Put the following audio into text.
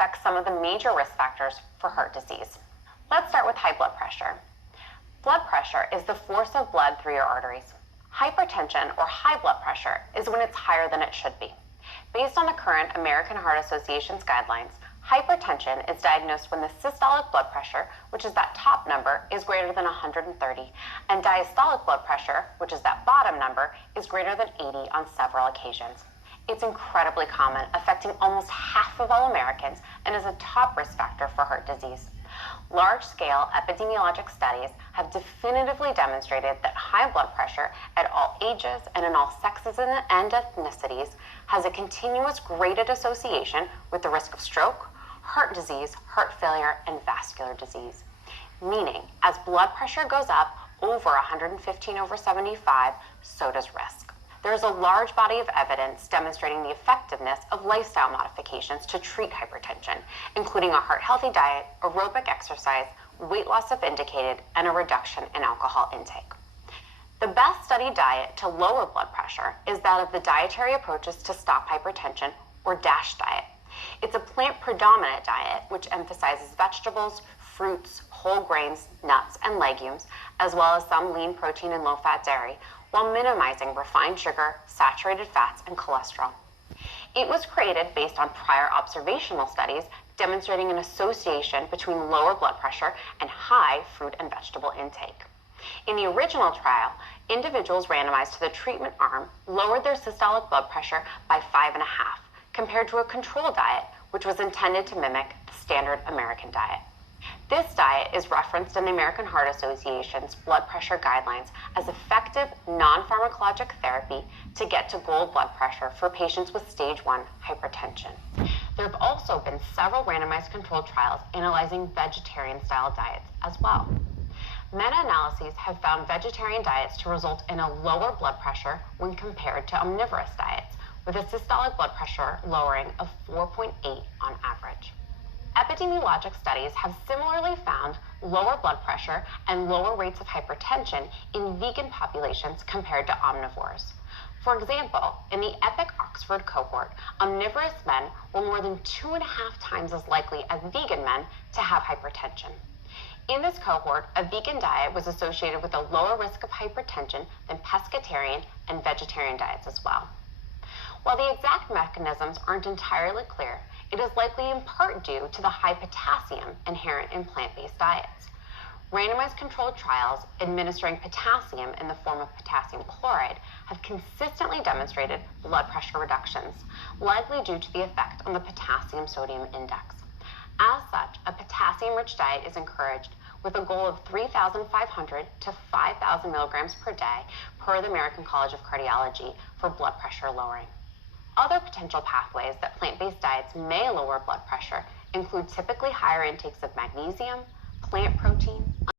affects some of the major risk factors for heart disease. Let's start with high blood pressure. Blood pressure is the force of blood through your arteries. Hypertension, or high blood pressure, is when it's higher than it should be. Based on the current American Heart Association's guidelines, hypertension is diagnosed when the systolic blood pressure, which is that top number, is greater than 130, and diastolic blood pressure, which is that bottom number, is greater than 80 on several occasions. It's incredibly common, affecting almost half of all Americans, and is a top risk factor for heart disease. Large-scale epidemiologic studies have definitively demonstrated that high blood pressure at all ages and in all sexes and ethnicities has a continuous graded association with the risk of stroke, heart disease, heart failure, and vascular disease. Meaning, as blood pressure goes up over 115/75, so does risk. There is a large body of evidence demonstrating the effectiveness of lifestyle modifications to treat hypertension, including a heart-healthy diet, aerobic exercise, weight loss if indicated, and a reduction in alcohol intake. The best studied diet to lower blood pressure is that of the Dietary Approaches to Stop Hypertension, or DASH diet. It's a plant-predominant diet which emphasizes vegetables, fruits, whole grains, nuts, and legumes, as well as some lean protein and low-fat dairy, while minimizing refined sugar, saturated fats, and cholesterol. It was created based on prior observational studies demonstrating an association between lower blood pressure and high fruit and vegetable intake. In the original trial, individuals randomized to the treatment arm lowered their systolic blood pressure by 5.5, compared to a control diet, which was intended to mimic the standard American diet. This diet is referenced in the American Heart Association's blood pressure guidelines as effective non-pharmacologic therapy to get to goal blood pressure for patients with stage 1 hypertension. There have also been several randomized controlled trials analyzing vegetarian-style diets as well. Meta-analyses have found vegetarian diets to result in a lower blood pressure when compared to omnivorous diets, with a systolic blood pressure lowering of 4.8 on average. Epidemiologic studies have similarly found lower blood pressure and lower rates of hypertension in vegan populations compared to omnivores. For example, in the EPIC Oxford cohort, omnivorous men were more than 2.5 times as likely as vegan men to have hypertension. In this cohort, a vegan diet was associated with a lower risk of hypertension than pescatarian and vegetarian diets as well. While the exact mechanisms aren't entirely clear, it is likely in part due to the high potassium inherent in plant-based diets. Randomized controlled trials administering potassium in the form of potassium chloride have consistently demonstrated blood pressure reductions, likely due to the effect on the potassium-sodium index. As such, a potassium-rich diet is encouraged with a goal of 3,500 to 5,000 milligrams per day per the American College of Cardiology for blood pressure lowering. Other potential pathways that plant-based diets may lower blood pressure include typically higher intakes of magnesium, plant protein,